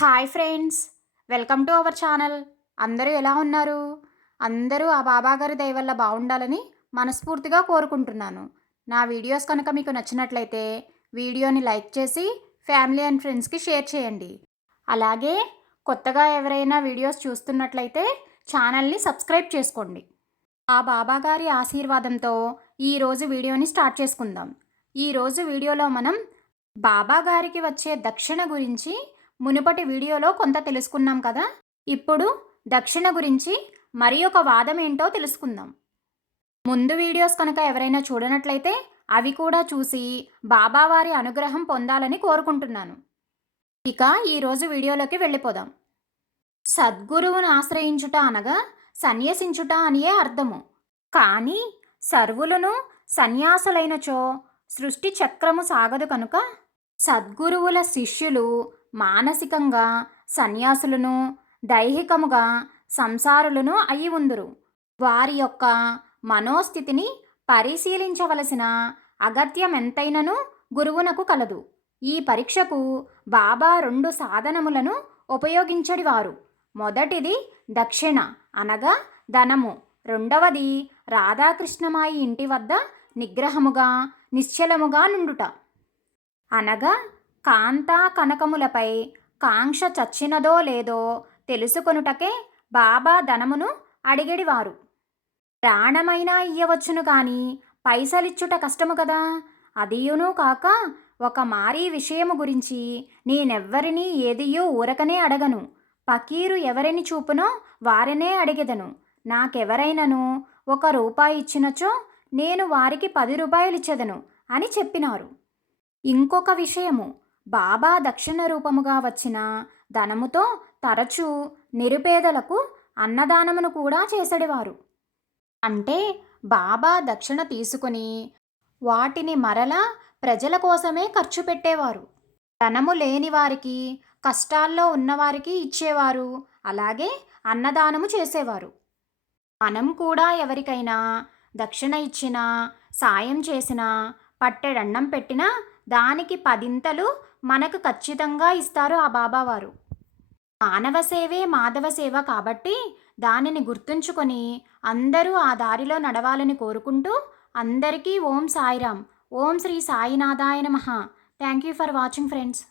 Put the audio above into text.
Hi friends welcome to our channel అందరూ ఎలా ఉన్నారు? అందరూ ఆ బాబాగారి దయ వల్ల బాగుండాలని మనస్ఫూర్తిగా కోరుకుంటున్నాను. నా వీడియోస్ కనుక మీకు నచ్చినట్లయితే వీడియోని లైక్ చేసి ఫ్యామిలీ అండ్ ఫ్రెండ్స్కి షేర్ చేయండి. అలాగే కొత్తగా ఎవరైనా వీడియోస్ చూస్తున్నట్లయితే ఛానల్ని సబ్స్క్రైబ్ చేసుకోండి. ఆ బాబాగారి ఆశీర్వాదంతో ఈరోజు వీడియోని స్టార్ట్ చేసుకుందాం. ఈరోజు వీడియోలో మనం బాబాగారికి వచ్చే దక్షిణ గురించి మునుపటి వీడియోలో కొంత తెలుసుకున్నాం కదా? ఇప్పుడు దక్షిణ గురించి మరి ఒక వాదం ఏంటో తెలుసుకుందాం. ముందు వీడియోస్ కనుక ఎవరైనా చూడనట్లయితే అవి కూడా చూసి బాబావారి అనుగ్రహం పొందాలని కోరుకుంటున్నాను. ఇక ఈరోజు వీడియోలోకి వెళ్ళిపోదాం. సద్గురువును ఆశ్రయించుట అనగా సన్యసించుట అనియే అర్థము. కానీ సర్వులను సన్యాసులైనచో సృష్టి చక్రము సాగదు కనుక సద్గురువుల శిష్యులు మానసికంగా సన్యాసులను దైహికముగా సంసారులను అయి ఉందురు. వారి యొక్క మనోస్థితిని పరిశీలించవలసిన అగత్యమెంతైనను గురువునకు కలదు. ఈ పరీక్షకు బాబా రెండు సాధనములను ఉపయోగించడివారు. మొదటిది దక్షిణ అనగా ధనము. రెండవది రాధాకృష్ణమాయి ఇంటి వద్ద నిగ్రహముగా నిశ్చలముగా నుండుట. అనగా కాంతా కనకములపై కాంక్ష చచ్చినదో లేదో తెలుసుకొనుటకే బాబా ధనమును అడిగిడివారు. ప్రాణమైనా ఇయ్యవచ్చును కానీ పైసలిచ్చుట కష్టము కదా అదియును కాక ఒక మారీ విషయము గురించి నేనెవ్వరినీ ఏదియో ఊరకనే అడగను. పకీరు ఎవరిని చూపునో వారినే అడిగెదను. నాకెవరైనను ఒక రూపాయి ఇచ్చినచో నేను వారికి పది రూపాయలు ఇచ్చెదను అని చెప్పినారు. ఇంకొక విషయము. బాబా దక్షిణ రూపముగా వచ్చిన ధనముతో తరచూ నిరుపేదలకు అన్నదానమును కూడా చేసడివారు. అంటే బాబా దక్షిణ తీసుకుని వాటిని మరలా ప్రజల కోసమే ఖర్చు పెట్టేవారు. ధనము లేని వారికి కష్టాల్లో ఉన్నవారికి ఇచ్చేవారు. అలాగే అన్నదానము చేసేవారు. మనం కూడా ఎవరికైనా దక్షిణ ఇచ్చినా సాయం చేసినా పట్టెడన్నం పెట్టినా దానికి పదింతలు మనకు ఖచ్చితంగా ఇస్తారు ఆ బాబావారు. మానవ సేవే మాధవ సేవ కాబట్టి దానిని గుర్తుంచుకొని అందరూ ఆ దారిలో నడవాలని కోరుకుంటూ అందరికీ ఓం సాయిరామ్. ఓం శ్రీ సాయినాథాయ నమ. Thank you for watching friends